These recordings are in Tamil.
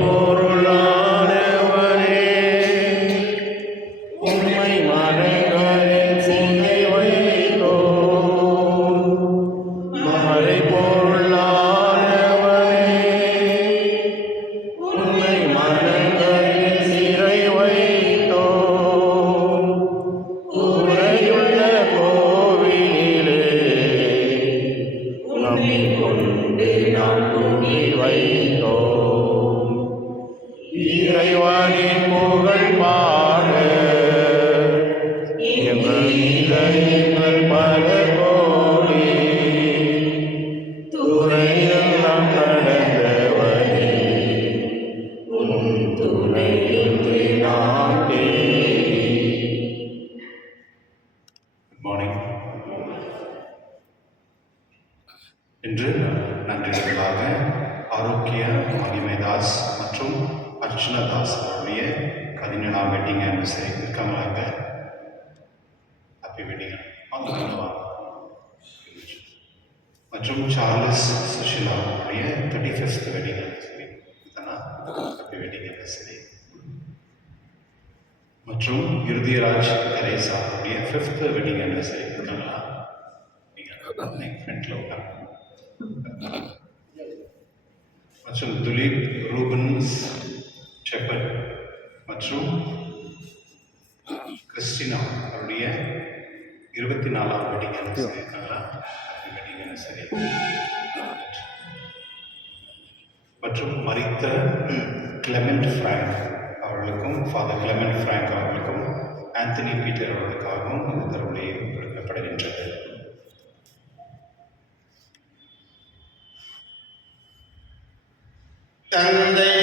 பொருளானவரே உண்மை மனங்களில் இன்று நன்றிகளாக ஆரோக்கிய மகிமைதாஸ் மற்றும் அர்ச்சனதாஸ் அவருடைய பதினேழாம் வெட்டிங் ஆனிவர்சரி வெல்கமாக ஹாப்பி வெட்டிங் மற்றும் சார்லஸ் சுஷிலா அவருடைய தேர்ட்டி ஃபிஃப்த் வெட்டிங் ஆனிவர்சரி இதெல்லாம் ஹாப்பி வெட்டிங் ஆனிவர்சரி மற்றும் இறுதியராஜ் தெரேசா அவருடைய ஃபிஃப்த் வெட்டிங் ஆனிவர்சரி இருக்காங்களா நீங்கள் ஃப்ரெண்டில் உட்காந்து மற்றும் துலீப் ரூபன்ஸ் செப்பல் மற்றும் கிறிஸ்டினா அவருடைய இருபத்தி நாலாம் வெட்டிங் ஆனிவர்சரி மற்றும் மரித்த கிளமெண்ட் ஃப்ராங்க் அவர்களுக்கும் ஃபாதர் கிளமெண்ட் ஃப்ராங்க் அவர்களுக்கும் ஆந்தனி பீட்டர் அவர்களுக்காகவும் இந்த தருணை கொடுக்கப்படுகின்றது தந்தை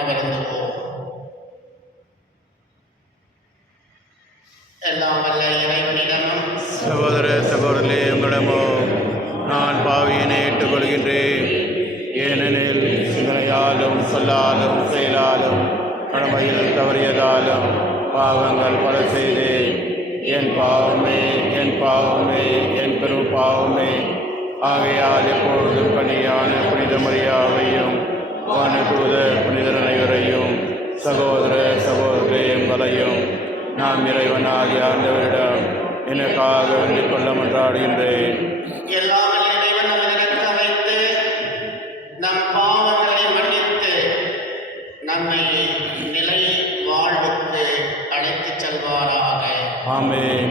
மனவருந்துவோம் எல்லாம் வல்ல இறைவனிடமும் சகோதர சகோதரே உங்களிடமோ நான் பாவியினை ஏற்றுக்கொள்கின்றேன். ஏனெனில் சிந்தனையாலும் சொல்லாலும் செயலாலும் கடமையில் தவறியதாலும் பாவங்கள் பல செய்தேன் என் பாவமே என் பாவமே என் பெரும் பாவமே. ஆகையால் எப்பொழுதும் பணியான புனித மரியாவையும் வானதூத புனிதர் சகோதர சகோதரே எங்களையும் நாம் இறைவனாகிய ஆண்டவரிடம் எனக்காக வேண்டிக் கொள்ள மன்றாடுகின்றேன் நம் பாவங்களை மன்னித்து நம்மை நிலை வாழ்வுக்கு அழைத்துச் செல்வாராக. ஆமென்.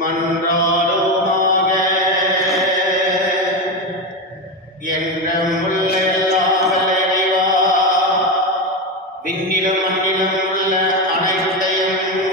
மன்றாடுமாக என்றும் உள்ள எல்லாம் விண்ணிலும் மண்ணிலும் உள்ள அனைத்தையும்